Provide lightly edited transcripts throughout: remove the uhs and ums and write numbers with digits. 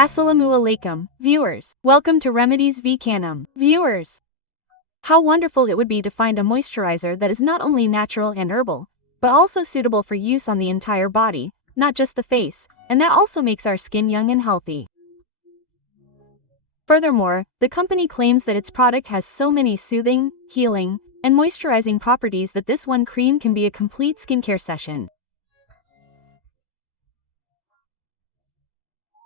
Assalamu alaikum, viewers. Welcome to Remedies v Khanum. Viewers, how wonderful it would be to find a moisturizer that is not only natural and herbal, but also suitable for use on the entire body, not just the face, and that also makes our skin young and healthy. Furthermore, the company claims that its product has so many soothing, healing, and moisturizing properties that this one cream can be a complete skincare session.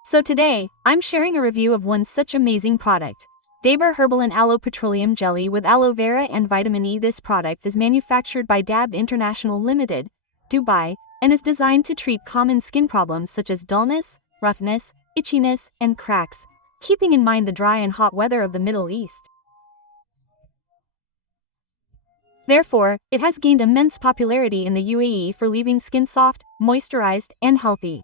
So today, I'm sharing a review of one such amazing product. Dabur Herbal and Aloe Petroleum Jelly with Aloe Vera and Vitamin E. This product is manufactured by Dab International Limited, Dubai, and is designed to treat common skin problems such as dullness, roughness, itchiness, and cracks, keeping in mind the dry and hot weather of the Middle East. Therefore, it has gained immense popularity in the UAE for leaving skin soft, moisturized, and healthy.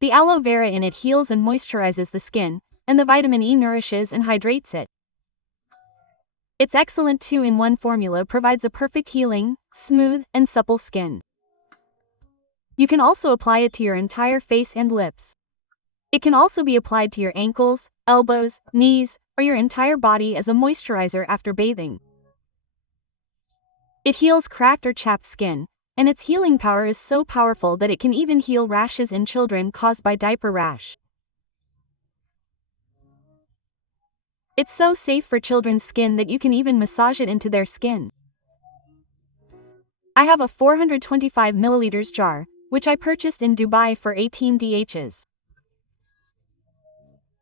The aloe vera in it heals and moisturizes the skin, and the vitamin E nourishes and hydrates it. Its excellent 2-in-1 formula provides a perfect healing, smooth, and supple skin. You can also apply it to your entire face and lips. It can also be applied to your ankles, elbows, knees, or your entire body as a moisturizer after bathing. It heals cracked or chapped skin, and its healing power is so powerful that it can even heal rashes in children caused by diaper rash. It's so safe for children's skin that you can even massage it into their skin. I have a 425 milliliters jar, which I purchased in Dubai for 18 DHs.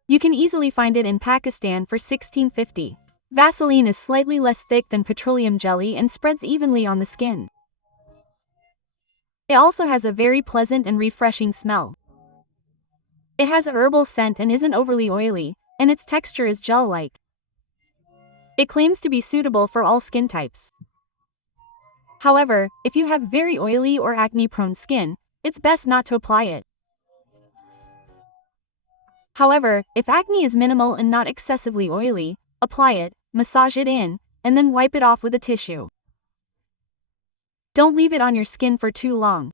You can easily find it in Pakistan for $16.50. Vaseline is slightly less thick than petroleum jelly and spreads evenly on the skin. It also has a very pleasant and refreshing smell. It has a herbal scent and isn't overly oily, and its texture is gel-like. It claims to be suitable for all skin types. However, if you have very oily or acne-prone skin, it's best not to apply it. However, if acne is minimal and not excessively oily, apply it, massage it in, and then wipe it off with a tissue. Don't leave it on your skin for too long.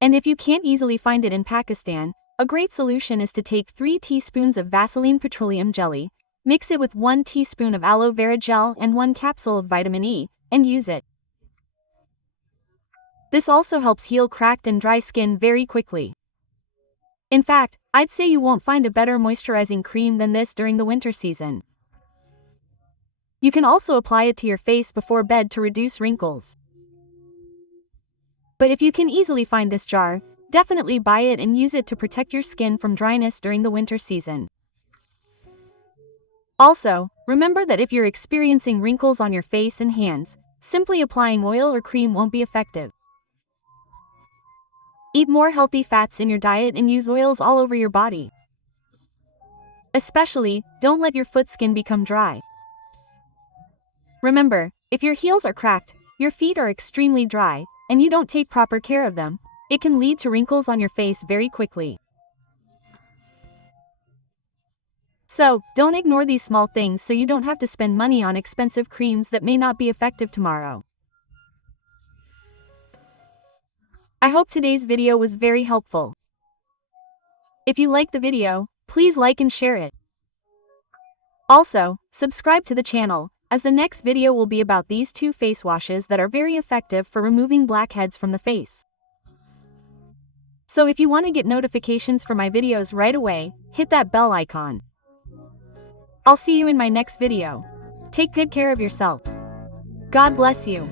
And if you can't easily find it in Pakistan, a great solution is to take 3 teaspoons of Vaseline petroleum jelly, mix it with 1 teaspoon of aloe vera gel and 1 capsule of vitamin E, and use it. This also helps heal cracked and dry skin very quickly. In fact, I'd say you won't find a better moisturizing cream than this during the winter season. You can also apply it to your face before bed to reduce wrinkles. But if you can easily find this jar, definitely buy it and use it to protect your skin from dryness during the winter season. Also, remember that if you're experiencing wrinkles on your face and hands, simply applying oil or cream won't be effective. Eat more healthy fats in your diet and use oils all over your body. Especially, don't let your foot skin become dry. Remember, if your heels are cracked, your feet are extremely dry, and you don't take proper care of them, it can lead to wrinkles on your face very quickly. So, don't ignore these small things so you don't have to spend money on expensive creams that may not be effective tomorrow. I hope today's video was very helpful. If you liked the video, please like and share it. Also, subscribe to the channel, as the next video will be about these 2 face washes that are very effective for removing blackheads from the face. So if you want to get notifications for my videos right away, hit that bell icon. I'll see you in my next video. Take good care of yourself. God bless you.